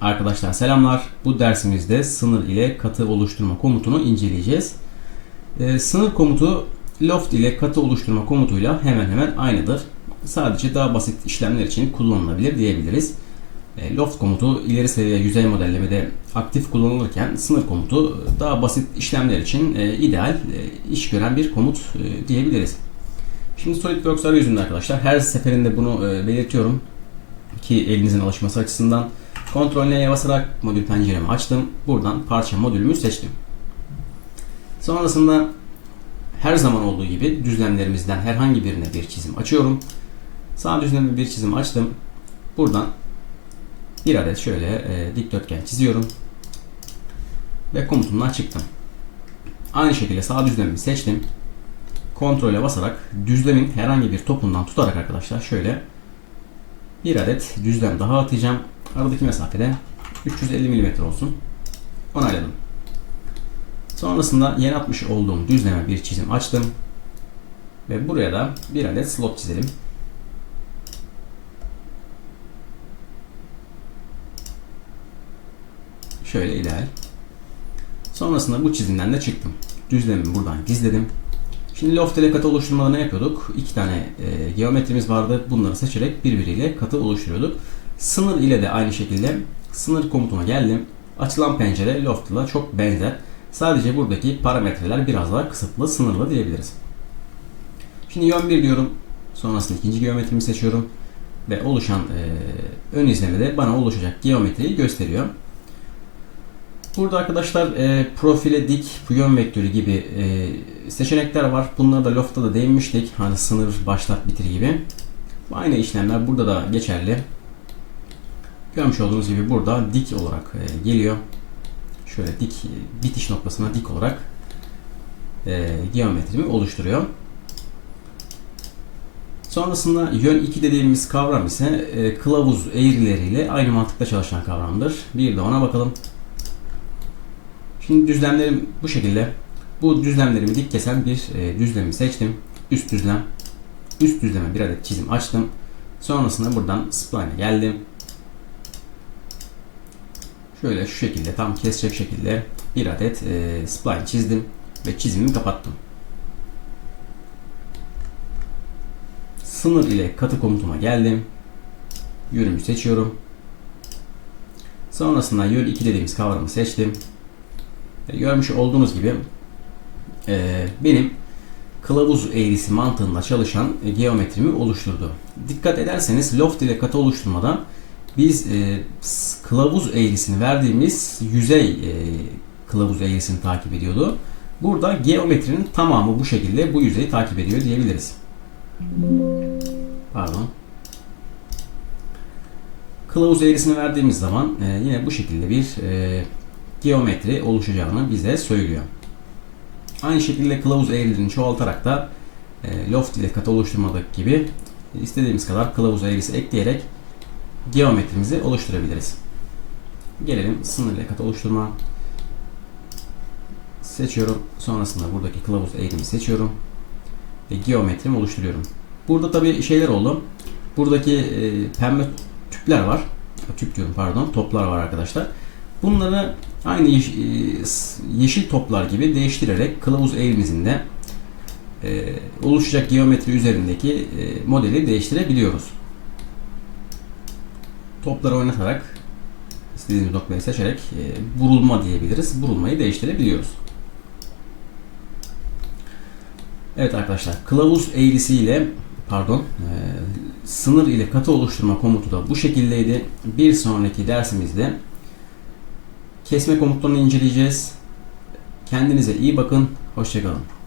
Arkadaşlar selamlar. Bu dersimizde sınır ile katı oluşturma komutunu inceleyeceğiz. Ee, sınır komutu loft ile katı oluşturma komutuyla hemen hemen aynıdır. Sadece daha basit işlemler için kullanılabilir diyebiliriz. E, loft komutu ileri seviye yüzey modellemede aktif kullanılırken sınır komutu daha basit işlemler için e, ideal e, iş gören bir komut e, diyebiliriz. Şimdi SolidWorks arayüzünde arkadaşlar her seferinde bunu e, belirtiyorum ki elinizin alışması açısından. Ctrl N'ye basarak modül penceremi açtım. Buradan parça modülümü seçtim. Sonrasında her zaman olduğu gibi düzlemlerimizden herhangi birine bir çizim açıyorum. Sağ düzleme bir çizim açtım. Buradan bir adet şöyle e, dikdörtgen çiziyorum. Ve komutumdan çıktım. Aynı şekilde sağ düzlemimi seçtim. Kontrole basarak düzlemin herhangi bir topundan tutarak arkadaşlar şöyle bir adet düzlem daha atacağım. Aradaki mesafede 350 mm olsun. Onayladım. Sonrasında yeni atmış olduğum düzleme bir çizim açtım. Ve buraya da bir adet slot çizelim. Şöyle ideal. Sonrasında bu çizimden de çıktım. Düzlemimi buradan gizledim. Şimdi loft ile katı oluşturmada ne yapıyorduk? İki tane e, geometrimiz vardı. Bunları seçerek birbiriyle katı oluşturuyorduk. Sınır ile de aynı şekilde sınır komutuna geldim. Açılan pencere loft ile çok benzer. Sadece buradaki parametreler biraz daha kısıtlı, sınırlı diyebiliriz. Şimdi yön 1 diyorum. Sonrasında ikinci geometrimi seçiyorum. Ve oluşan e, ön izlemede bana oluşacak geometriyi gösteriyor. Burada arkadaşlar e, profile dik, yön vektörü gibi e, seçenekler var. Bunlara da loftta da değinmiştik. Hani sınır, başlat, bitir gibi. Aynı işlemler burada da geçerli. Görmüş olduğunuz gibi burada dik olarak e, geliyor. Şöyle dik, bitiş noktasına dik olarak e, geometrimi oluşturuyor. Sonrasında yön 2 dediğimiz kavram ise e, kılavuz eğrileriyle aynı mantıkla çalışan kavramdır. Bir de ona bakalım. Şimdi düzlemlerim bu şekilde. Bu düzlemlerimi dik kesen bir e, düzlemi seçtim. Üst düzlem. Üst düzleme bir adet çizim açtım. Sonrasında buradan spline'e geldim. Şöyle şu şekilde tam kesecek şekilde bir adet e, spline çizdim ve çizimimi kapattım. Sınır ile katı komutuma geldim. Yönümü seçiyorum. Sonrasında yön 2 dediğimiz kavramı seçtim. Görmüş olduğunuz gibi e, benim kılavuz eğrisi mantığında çalışan geometrimi oluşturdu. Dikkat ederseniz loft ile katı oluşturmada biz e, kılavuz eğrisini verdiğimiz yüzey e, kılavuz eğrisini takip ediyordu. Burada geometrinin tamamı bu şekilde bu yüzeyi takip ediyor diyebiliriz. Pardon. Kılavuz eğrisini verdiğimiz zaman e, yine bu şekilde bir e, geometri oluşacağını bize söylüyor. Aynı şekilde kılavuz eğrilerini çoğaltarak da e, loft ile katı oluşturmadaki gibi istediğimiz kadar kılavuz eğrisi ekleyerek geometrimizi oluşturabiliriz. Gelelim sınır ile katı oluşturma. Seçiyorum. Sonrasında buradaki kılavuz eğrimi seçiyorum. Ve geometrimi oluşturuyorum. Burada tabi şeyler oldu. Buradaki e, pembe tüpler var. Tüp diyorum pardon. Toplar var arkadaşlar. Bunları aynı e, yeşil toplar gibi değiştirerek kılavuz eğrimizin de e, oluşacak geometri üzerindeki e, modeli değiştirebiliyoruz. Topları oynatarak istediğimiz noktayı seçerek e, burulma diyebiliriz. Burulmayı değiştirebiliyoruz. Evet arkadaşlar kılavuz eğrisiyle pardon sınır ile katı oluşturma komutu da bu şekildeydi. Bir sonraki dersimizde kesme komutlarını inceleyeceğiz. Kendinize iyi bakın. Hoşçakalın.